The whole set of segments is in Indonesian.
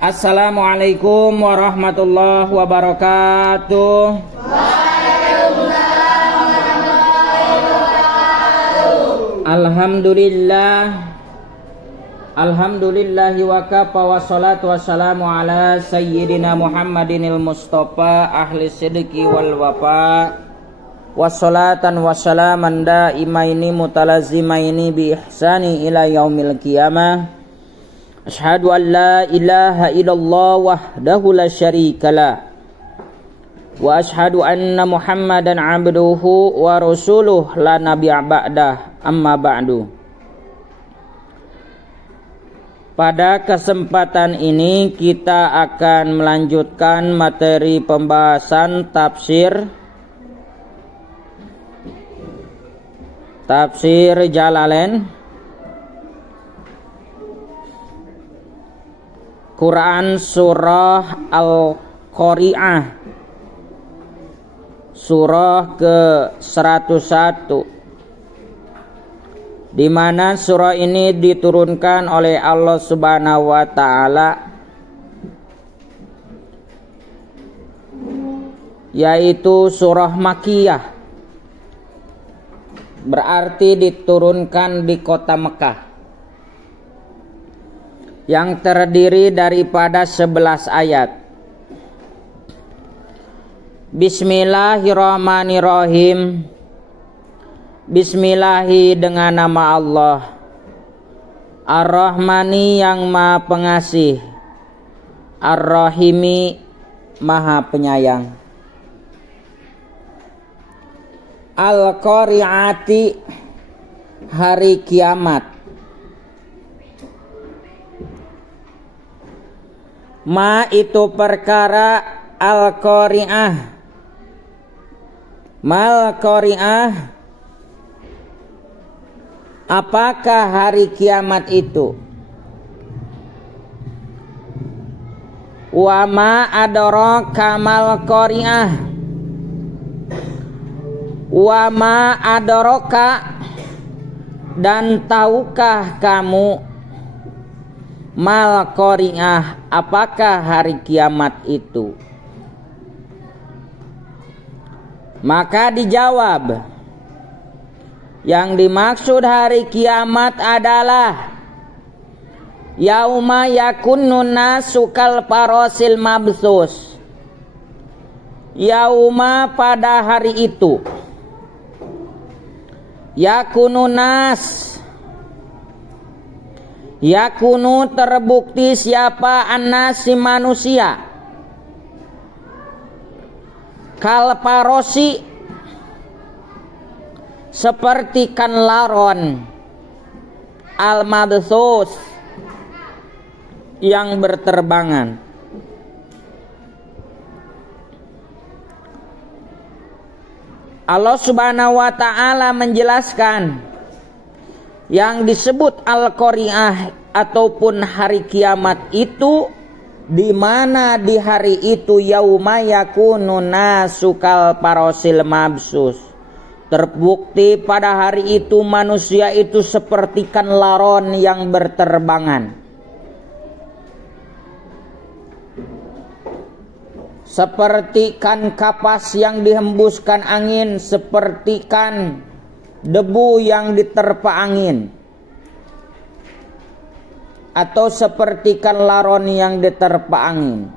Assalamualaikum warahmatullahi wabarakatuh. Alhamdulillahi wa kafa wa salatu wassalamu ala sayyidina Muhammadinil Mustafa ahli sidqi wal wafa wassalatan wassalaman daimaini mutalazimaini bi ihsani ila yaumil qiyamah. Asyhadu an la ilaha illallah wahdahu la syarikalah wa asyhadu anna Muhammadan abduhu wa rasuluh la nabiyya ba'dah, amma ba'du. Pada kesempatan ini kita akan melanjutkan materi pembahasan tafsir Jalalain, Quran surah Al-Qari'ah, surah ke-101, di mana surah ini diturunkan oleh Allah Subhanahu wa taala, yaitu surah Makkiyah, berarti diturunkan di kota Mekah, yang terdiri daripada 11 ayat. Bismillahirrahmanirrahim. Bismillahi dengan nama Allah, Ar-Rahmani yang Maha Pengasih, Ar-Rahimi Maha Penyayang. Al-Qari'ati, hari kiamat. Ma itu perkara, Al-Qari'ah. Mal Qari'ah, apakah hari kiamat itu? Wa ma adraka mal Qari'ah. Wa ma adraka, dan tahukah kamu, mal Qari'ah, apakah hari kiamat itu? Maka dijawab, yang dimaksud hari kiamat adalah yauma yakunun nasu kal farasil mabsus. Yauma, pada hari itu, yakunun nas, yakunu terbukti siapa, an-nasi manusia, kal farosi, seperti kan laron, al madsus, yang berterbangan. Allah Subhanahu wa taala menjelaskan yang disebut Al-Qari'ah ataupun hari kiamat itu, di mana di hari itu yauma yakunun nasu kal farasil mabsus, terbukti pada hari itu manusia itu seperti kan laron yang berterbangan, seperti kan kapas yang dihembuskan angin, seperti kan debu yang diterpa angin, atau seperti kan laron yang diterpa angin.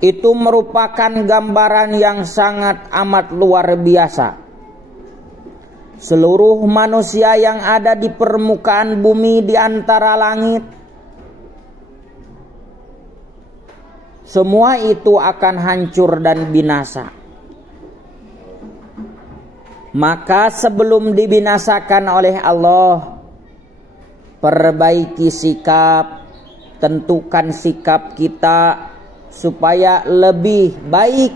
Itu merupakan gambaran yang sangat amat luar biasa. Seluruh manusia yang ada di permukaan bumi di antara langit, semua itu akan hancur dan binasa. Maka sebelum dibinasakan oleh Allah, perbaiki sikap, tentukan sikap kita supaya lebih baik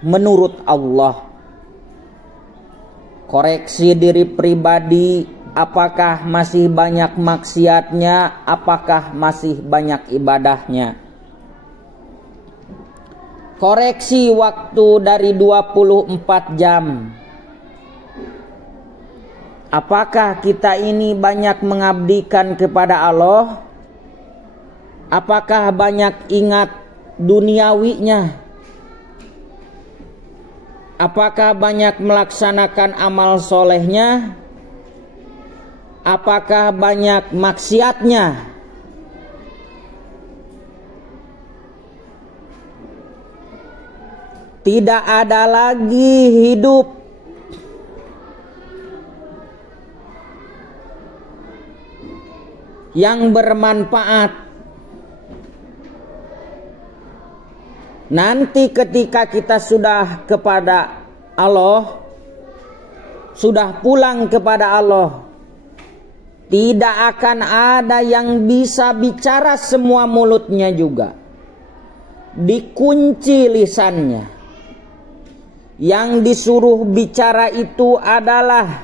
menurut Allah. Koreksi diri pribadi, apakah masih banyak maksiatnya, apakah masih banyak ibadahnya. Koreksi waktu dari 24 jam. Apakah kita ini banyak mengabdikan kepada Allah Apakah banyak ingat duniawinya? Apakah banyak melaksanakan amal solehnya? Apakah banyak maksiatnya? Tidak ada lagi hidup yang bermanfaat. Nanti ketika kita sudah kepada Allah, sudah pulang kepada Allah, tidak akan ada yang bisa bicara semua mulutnya juga. Dikunci lisannya. Yang disuruh bicara itu adalah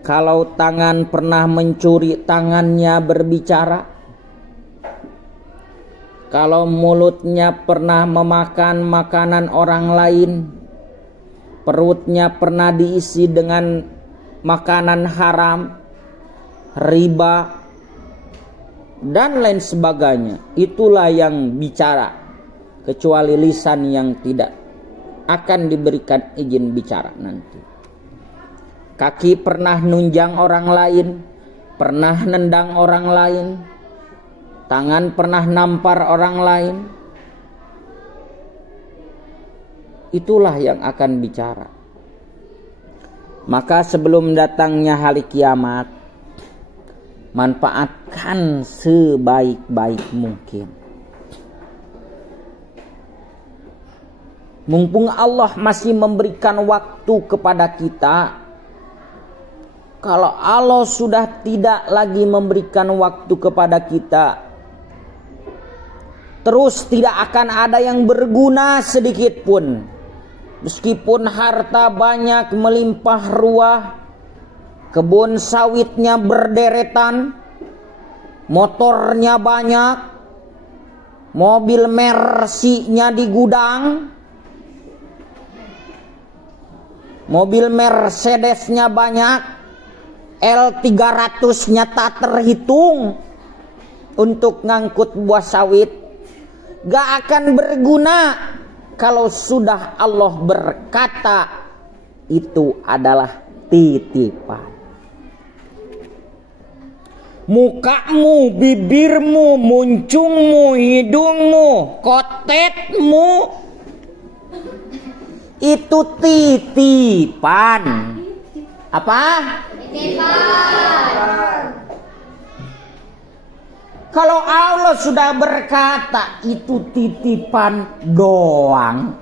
kalau tangan pernah mencuri, tangannya berbicara. Kalau mulutnya pernah memakan makanan orang lain, perutnya pernah diisi dengan makanan haram, riba, dan lain sebagainya, itulah yang bicara, kecuali lisan yang tidak akan diberikan izin bicara nanti. Kaki pernah nunjang orang lain, pernah nendang orang lain, tangan pernah nampar orang lain, itulah yang akan bicara. Maka sebelum datangnya hari kiamat, manfaatkan sebaik-baik mungkin. Mumpung Allah masih memberikan waktu kepada kita. Kalau Allah sudah tidak lagi memberikan waktu kepada kita, terus tidak akan ada yang berguna sedikit pun. Meskipun harta banyak melimpah ruah, kebun sawitnya berderetan, motornya banyak, mobil Mercy-nya di gudang, mobil Mercedes-nya banyak, L300-nya tak terhitung untuk ngangkut buah sawit, gak akan berguna kalau sudah Allah berkata itu adalah titipan. Mukamu, bibirmu, muncungmu, hidungmu, kotetmu, itu titipan. Apa? Titipan. Kalau Allah sudah berkata itu titipan doang,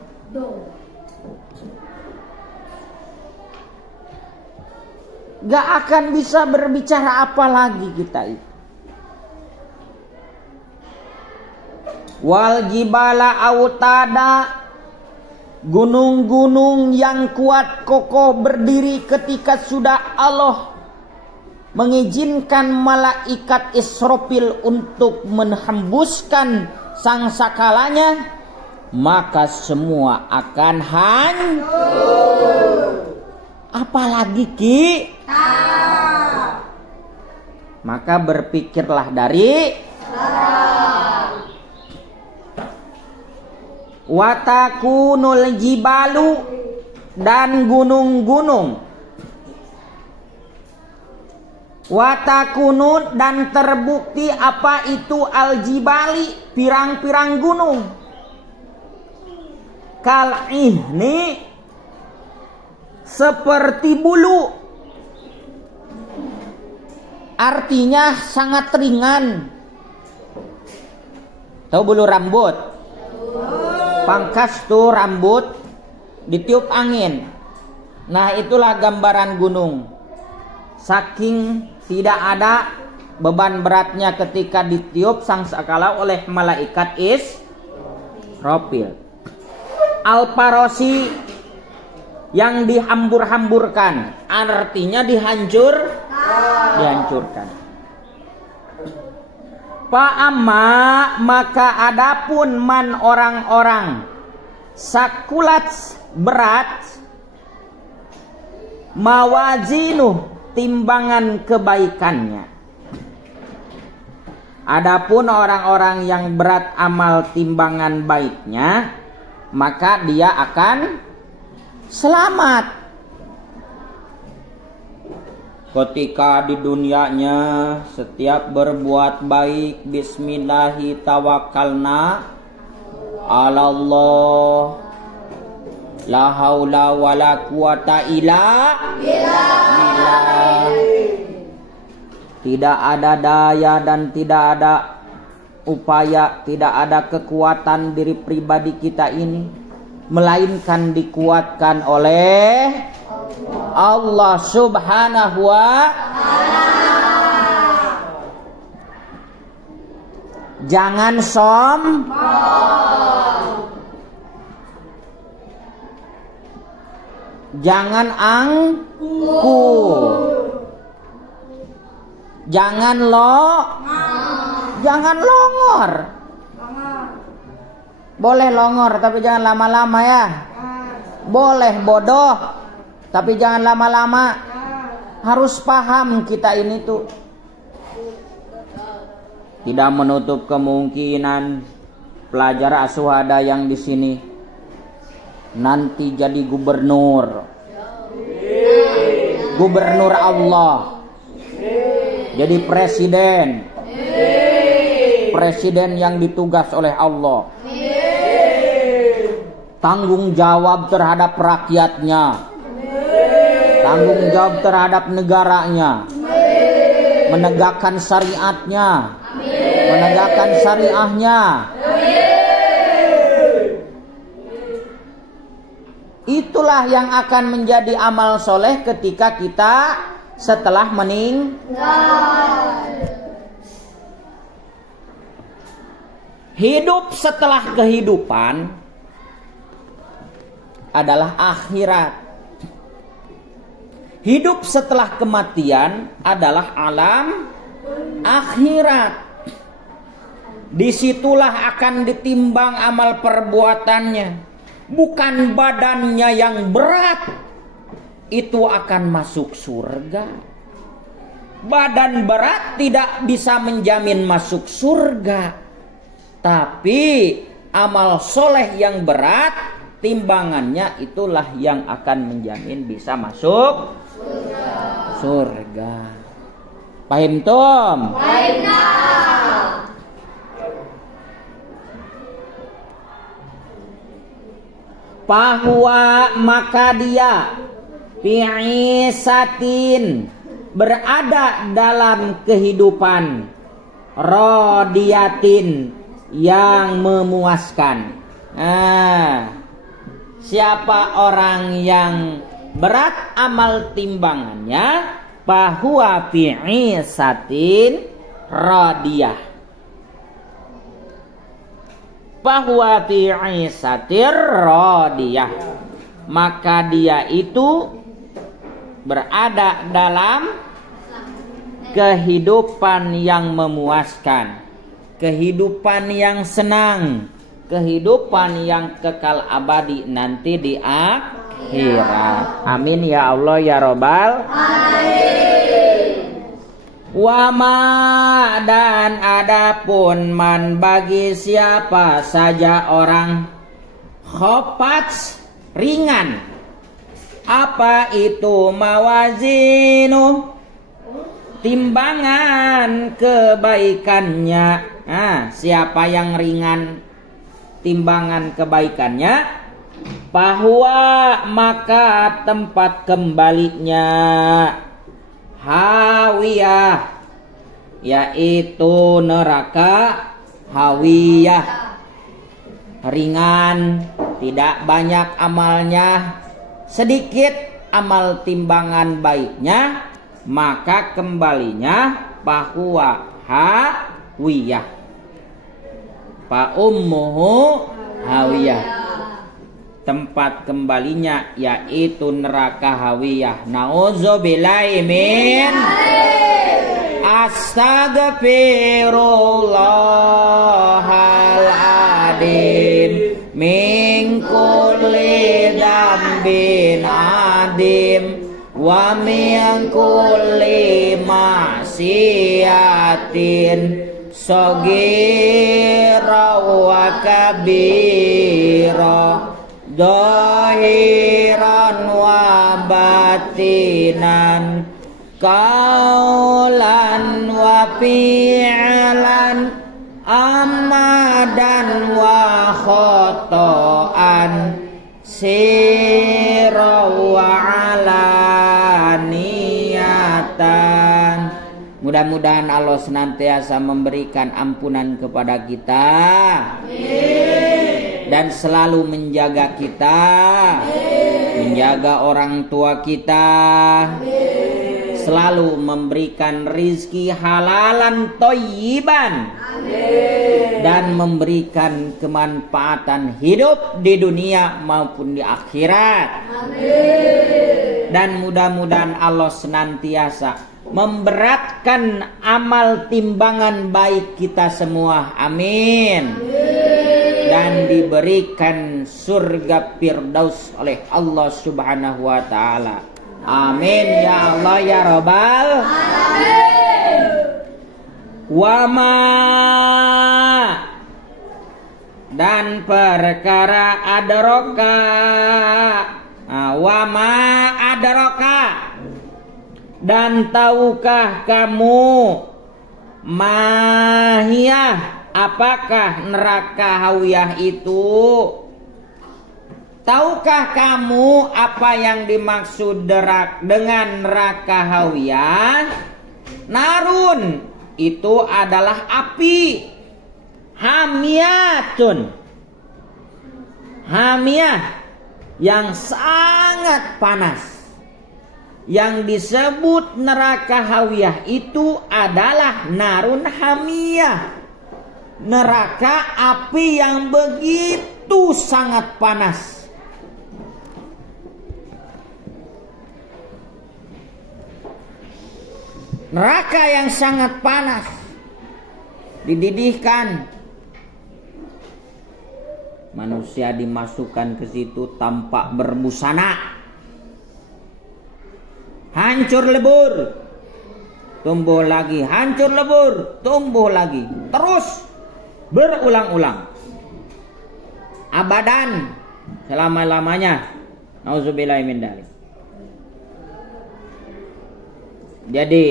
gak akan bisa berbicara apa lagi kita itu. Wal jibala autada, gunung-gunung yang kuat kokoh berdiri ketika sudah Allah mengizinkan malaikat Israfil untuk menghembuskan sangsakalanya, maka semua akan hancur. Apalagi Ki? Maka berpikirlah dari watakunul jibalu, dan gunung-gunung, watakunun, dan terbukti apa itu aljibali, pirang-pirang gunung, kalihni, seperti bulu, artinya sangat ringan. Tahu bulu rambut? Pangkas tuh rambut ditiup angin. Nah, itulah gambaran gunung. Saking tidak ada beban beratnya ketika ditiup sangkakala oleh malaikat Israfil. Al-Parosi, yang dihambur-hamburkan, artinya dihancurkan. Fa'amma, maka adapun man orang-orang sakulat berat, mawazinuh timbangan kebaikannya, Adapun orang-orang yang berat amal timbangan baiknya, maka dia akan selamat. Ketika di dunianya setiap berbuat baik, bismillahi tawakkalna ala Allah, la haula wala quwata illa billah. Tidak ada daya dan tidak ada upaya, tidak ada kekuatan diri pribadi kita ini, melainkan dikuatkan oleh Allah Subhanahu wa ta'ala. Jangan sombong, jangan angkuh, jangan longor. Boleh longor tapi jangan lama-lama ya. Boleh bodoh tapi jangan lama-lama. Harus paham kita ini tuh. Tidak menutup kemungkinan pelajar asuhada yang di sini nanti jadi gubernur. Gubernur Allah. Jadi presiden. Presiden yang ditugas oleh Allah. Tanggung jawab terhadap rakyatnya. Tanggung jawab terhadap negaranya. Menegakkan syariatnya. Menegakkan syariahnya. Itulah yang akan menjadi amal soleh ketika kita setelah meninggal. Hidup setelah kehidupan adalah akhirat. Hidup setelah kematian adalah alam akhirat. Disitulah akan ditimbang amal perbuatannya. Bukan badannya yang berat, itu akan masuk surga. Badan berat tidak bisa menjamin masuk surga. Tapi amal soleh yang berat, timbangannya itulah yang akan menjamin bisa masuk surga. Paham Tom? Bahwa maka dia fi'isatin berada dalam kehidupan rodiyatin yang memuaskan. Siapa orang yang berat amal timbangannya, bahwa fi'isatin radiyah, bahwa fi'isatir radiyah, maka dia itu berada dalam kehidupan yang memuaskan, kehidupan yang senang, kehidupan yang kekal abadi nanti di akhirat. Amin ya Allah ya Rabbal alamin. Wama dan adapun man bagi siapa saja orang khofat ringan. Apa itu mawazinu? Timbangan kebaikannya. Siapa yang ringan timbangan kebaikannya, bahwa maka tempat kembalinya hawiyah, yaitu neraka hawiyah. Ringan, tidak banyak amalnya, sedikit amal timbangan baiknya, maka kembalinya bahwa hawiyah, fa ummuhu hawiyah, tempat kembalinya yaitu neraka hawiyah. Nauzubillahi min astaghfirullahaladzim min kulli dzambin adim wa min kulli ma'siyatin Sogira wa kabira, zahiran wa batinan, kaulan wa fi'lan, amadan wa khotoan, sirra wa alaniyatan. Mudah-mudahan Allah senantiasa memberikan ampunan kepada kita. Amin. Dan selalu menjaga kita. Amin. Menjaga orang tua kita. Amin. Selalu memberikan rizki halalan thayyiban. Amin. Dan memberikan kemanfaatan hidup di dunia maupun di akhirat. Amin. Dan mudah-mudahan Allah senantiasa memberatkan amal timbangan baik kita semua. Amin. Dan diberikan surga Firdaus oleh Allah Subhanahu wa taala. Amin ya Allah ya Rabbal alamin. Wama, dan perkara adraka, wama adraka, dan tahukah kamu mahiyah, apakah neraka hawiyah itu? Tahukah kamu apa yang dimaksud dengan neraka hawiyah? Narun, itu adalah api. Hamiyatun, hamiyah, yang sangat panas. Yang disebut neraka hawiyah itu adalah narun hamiyah, neraka api yang begitu sangat panas. Neraka yang sangat panas dididihkan, manusia dimasukkan ke situ tanpa berbusana, hancur lebur, tumbuh lagi, hancur lebur, tumbuh lagi, terus berulang-ulang, abadan, selama-lamanya. Nauzubillahi min dzalik. Jadi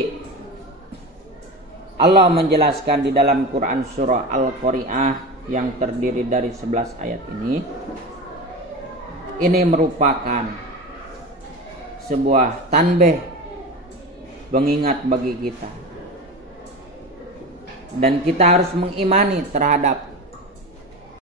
Allah menjelaskan di dalam Quran surah Al-Qari'ah yang terdiri dari 11 ayat ini merupakan sebuah tanbih, pengingat bagi kita. Dan kita harus mengimani terhadap